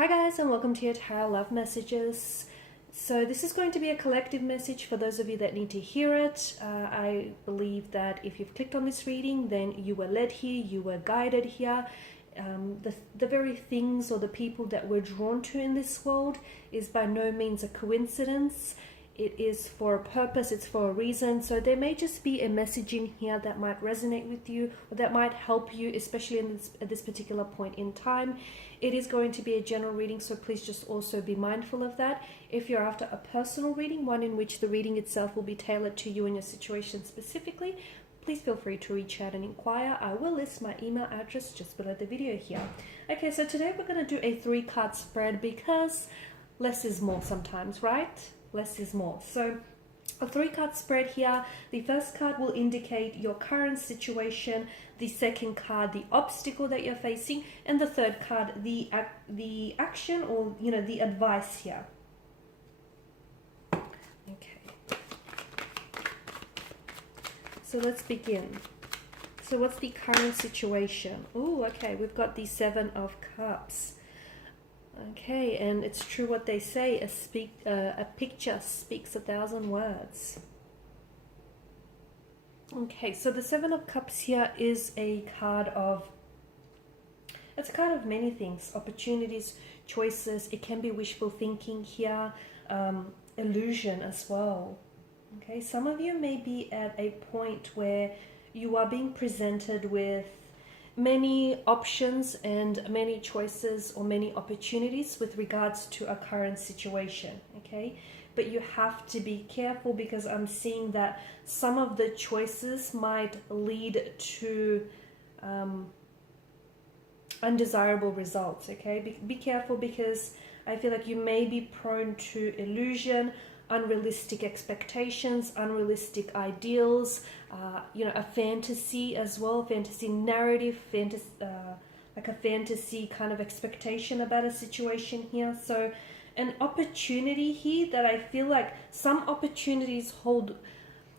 Hi guys, and welcome to your tarot love messages. So this is going to be a collective message for those of you that need to hear it. I believe that if you've clicked on this reading, then you were led here, you were guided here. The very things or the people that we're drawn to in this world is by no means a coincidence. It is for a purpose, it's for a reason. So there may just be a message in here that might resonate with you or that might help you, especially at this particular point in time. It is going to be a general reading, so please just also be mindful of that. If you're after a personal reading, one in which the reading itself will be tailored to you and your situation specifically, please feel free to reach out and inquire. I will list my email address just below the video here. Okay, so today we're going to do a 3-card spread because less is more sometimes, right? Less is more. So a 3-card spread here. The first card will indicate your current situation, the second card the obstacle that you're facing, and the third card the action or the advice here. Okay, so let's begin. So what's the current situation? Oh, okay, we've got the 7 of Cups. Okay, and it's true what they say, a picture speaks 1,000 words. Okay, so the 7 of Cups here is a card of, it's a card of many things, opportunities, choices. It can be wishful thinking here, illusion as well. Okay, some of you may be at a point where you are being presented with many options and many choices or many opportunities with regards to a current situation, okay? But you have to be careful because I'm seeing that some of the choices might lead to undesirable results, okay? Be careful because I feel like you may be prone to illusion, unrealistic expectations, unrealistic ideals, a fantasy as well, fantasy narrative, like a fantasy kind of expectation about a situation here. So an opportunity here that I feel like some opportunities hold.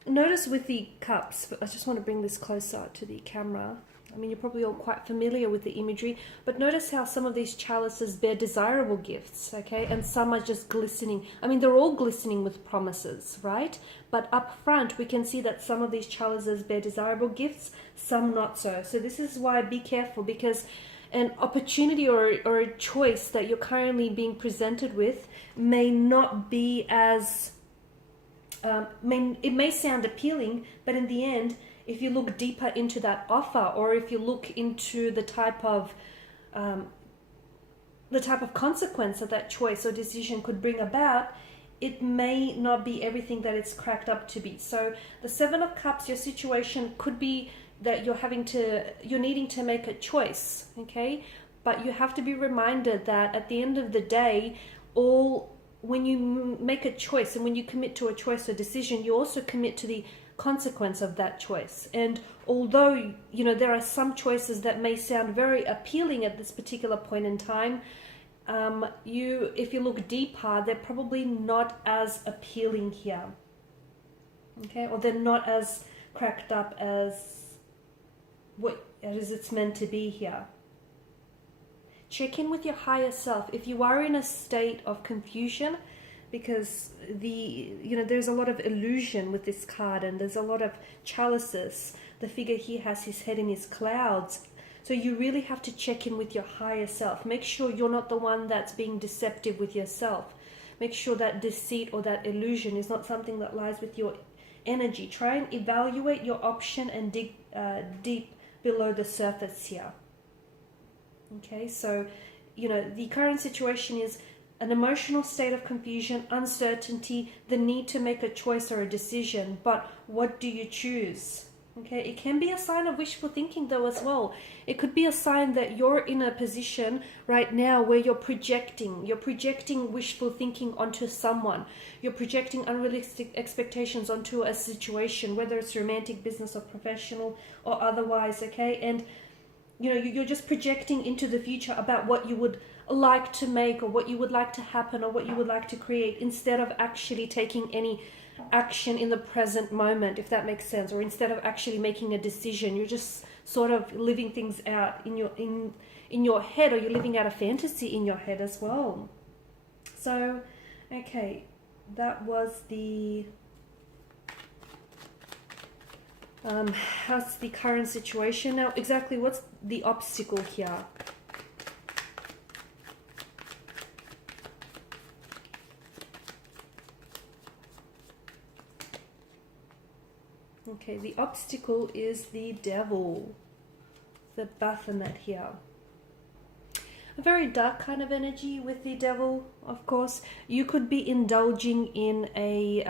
Notice with the cups, but I just want to bring this closer to the camera. I mean, you're probably all quite familiar with the imagery, but notice how some of these chalices bear desirable gifts, okay? And some are just glistening. I mean, they're all glistening with promises, right? But up front, we can see that some of these chalices bear desirable gifts, some not so. So this is why be careful, because an opportunity or a choice that you're currently being presented with may not be as, it may sound appealing, but in the end, if you look deeper into that offer, or if you look into the type of consequence that that choice or decision could bring about, it may not be everything that it's cracked up to be. So the 7 of Cups, your situation could be that you're needing to make a choice, okay? But you have to be reminded that at the end of the day, when you make a choice and when you commit to a choice or decision, you also commit to the consequence of that choice. And although there are some choices that may sound very appealing at this particular point in time, if you look deeper, they're probably not as appealing here, okay? Or they're not as cracked up as it's meant to be here. Check in with your higher self if you are in a state of confusion, because there's a lot of illusion with this card and there's a lot of chalices. The figure here has his head in his clouds. So you really have to check in with your higher self. Make sure you're not the one that's being deceptive with yourself. Make sure that deceit or that illusion is not something that lies with your energy. Try and evaluate your option and dig deep below the surface here. Okay, so the current situation is an emotional state of confusion, uncertainty, the need to make a choice or a decision. But what do you choose? Okay, it can be a sign of wishful thinking though as well. It could be a sign that you're in a position right now where you're projecting wishful thinking onto someone. You're projecting unrealistic expectations onto a situation, whether it's romantic, business, or professional, or otherwise, okay? And you're just projecting into the future about what you would like to make or what you would like to happen or what you would like to create, instead of actually taking any action in the present moment, if that makes sense, or instead of actually making a decision. You're just sort of living things out in your head, or you're living out a fantasy in your head as well. So, okay, that was the how's the current situation now? Exactly, what's the obstacle here? Okay, the obstacle is the devil, the Baphomet here. A very dark kind of energy with the devil, of course. You could be indulging in a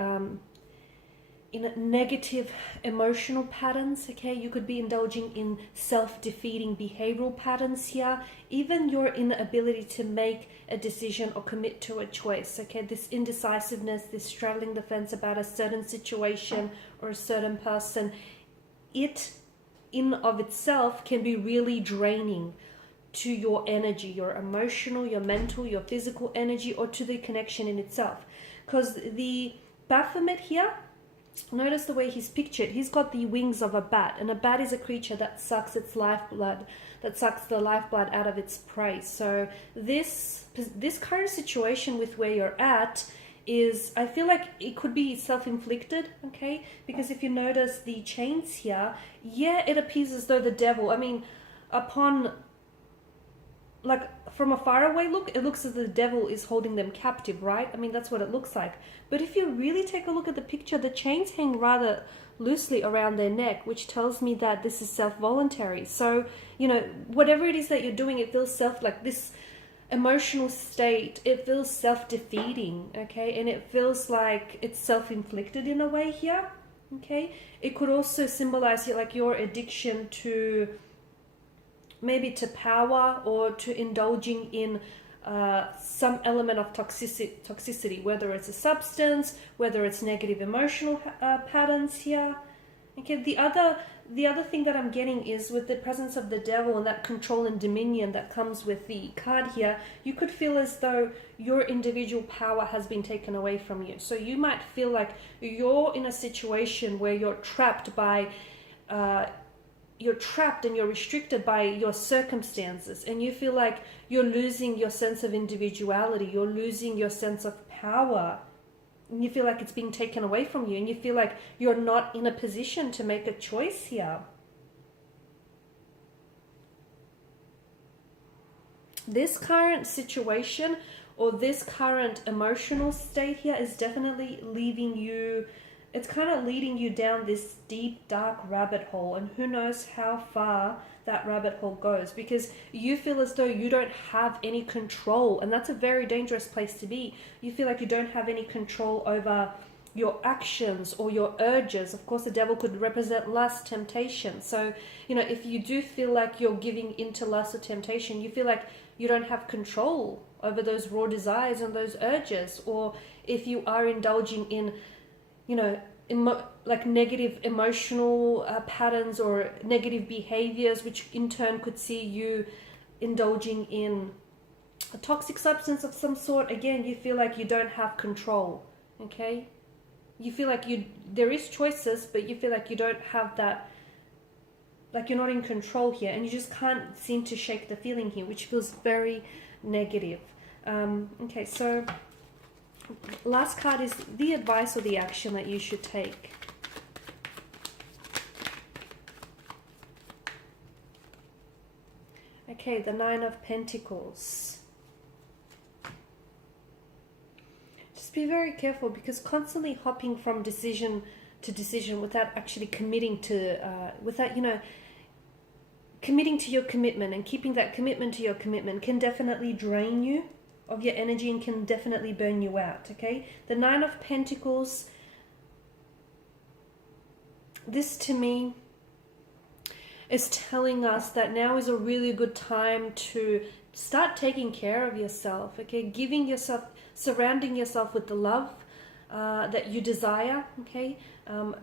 negative emotional patterns, okay? You could be indulging in self-defeating behavioral patterns here. Even your inability to make a decision or commit to a choice, okay? This indecisiveness, this straddling the fence about a certain situation or a certain person, it in of itself can be really draining to your energy, your emotional, your mental, your physical energy, or to the connection in itself. Because the Baphomet here, notice the way he's pictured. He's got the wings of a bat, and a bat is a creature that sucks its lifeblood, that sucks the lifeblood out of its prey. So this current situation with where you're at is, I feel like it could be self-inflicted, okay? Because if you notice the chains here, yeah, it appears as though the devil, I mean, upon, like, from a faraway look, it looks as though the devil is holding them captive, right? I mean, that's what it looks like. But if you really take a look at the picture, the chains hang rather loosely around their neck, which tells me that this is self-voluntary. So, you know, whatever it is that you're doing, it feels like this emotional state, it feels self-defeating, okay? And it feels like it's self-inflicted in a way here, okay? It could also symbolize like your addiction to maybe to power, or to indulging in some element of toxicity, whether it's a substance, whether it's negative emotional patterns here. Okay, the other thing that I'm getting is with the presence of the devil and that control and dominion that comes with the card here, you could feel as though your individual power has been taken away from you. So you might feel like you're in a situation where you're trapped by you're trapped and you're restricted by your circumstances, and you feel like you're losing your sense of individuality, you're losing your sense of power, and you feel like it's being taken away from you, and you feel like you're not in a position to make a choice here. This current situation or this current emotional state here is definitely leaving you, it's kind of leading you down this deep, dark rabbit hole, and who knows how far that rabbit hole goes, because you feel as though you don't have any control, and that's a very dangerous place to be. You feel like you don't have any control over your actions or your urges. Of course, the devil could represent lust, temptation. So, you know, if you do feel like you're giving into lust or temptation, you feel like you don't have control over those raw desires and those urges. Or if you are indulging in, you know, like negative emotional patterns or negative behaviors, which in turn could see you indulging in a toxic substance of some sort, again, you feel like you don't have control, okay? You feel like there is choices, but you feel like you don't have that, like you're not in control here, and you just can't seem to shake the feeling here, which feels very negative. Okay, so last card is the advice or the action that you should take. Okay, the Nine of Pentacles. Just be very careful, because constantly hopping from decision to decision without actually committing to, without, you know, committing to your commitment and keeping that commitment to your commitment can definitely drain you of your energy and can definitely burn you out, okay? The Nine of Pentacles, this to me is telling us that now is a really good time to start taking care of yourself, okay? Giving yourself, surrounding yourself with the love that you desire, okay?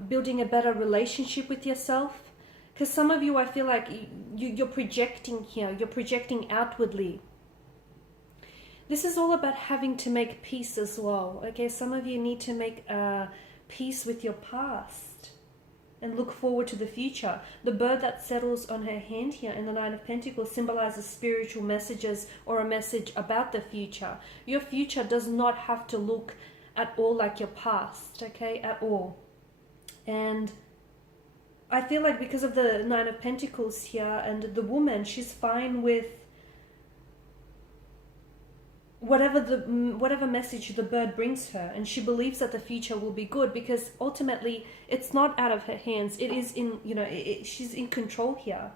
Building a better relationship with yourself. Because some of you, I feel like you're projecting here, you're projecting outwardly. This is all about having to make peace as well, okay? Some of you need to make peace with your past, and look forward to the future. The bird that settles on her hand here in the Nine of Pentacles symbolizes spiritual messages or a message about the future. Your future does not have to look at all like your past, okay, at all. And I feel like because of the Nine of Pentacles here and the woman, she's fine with whatever message the bird brings her, and she believes that the future will be good because ultimately it's not out of her hands. It is in, you know, she's in control here.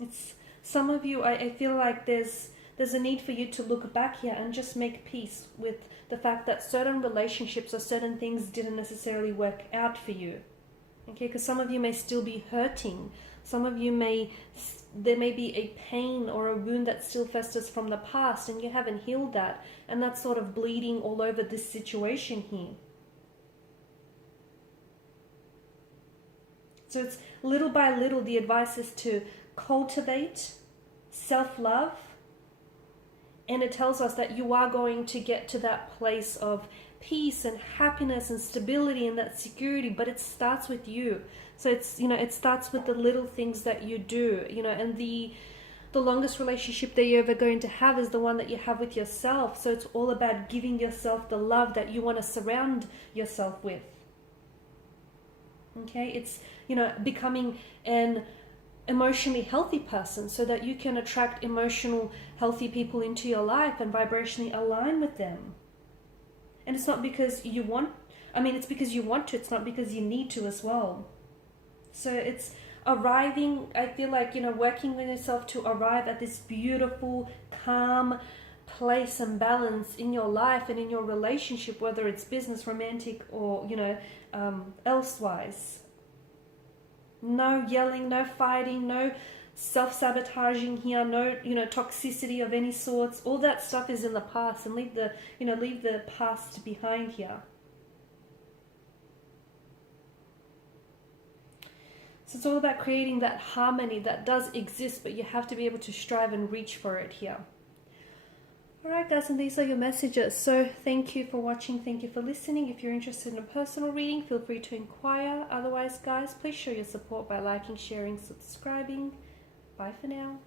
It's some of you, I feel like there's a need for you to look back here and just make peace with the fact that certain relationships or certain things didn't necessarily work out for you. Okay, because some of you may still be hurting. Some of you there may be a pain or a wound that still festers from the past and you haven't healed that. And that's sort of bleeding all over this situation here. So it's little by little, the advice is to cultivate self-love. And it tells us that you are going to get to that place of peace and happiness and stability and that security, but it starts with you. So it's, you know, it starts with the little things that you do, you know, and the longest relationship that you're ever going to have is the one that you have with yourself. So it's all about giving yourself the love that you want to surround yourself with. Okay, it's, you know, becoming an emotionally healthy person so that you can attract emotional healthy people into your life and vibrationally align with them. And it's not because you want, it's because you want to, it's not because you need to as well. So it's arriving, I feel like, you know, working with yourself to arrive at this beautiful, calm place and balance in your life and in your relationship, whether it's business, romantic, or, you know, elsewise. No yelling, no fighting, no self-sabotaging here, no, you know, toxicity of any sorts. All that stuff is in the past, and leave the past behind here. So it's all about creating that harmony that does exist, but you have to be able to strive and reach for it here. Alright guys, and these are your messages. So thank you for watching, thank you for listening. If you're interested in a personal reading, feel free to inquire. Otherwise guys, please show your support by liking, sharing, subscribing. Bye for now.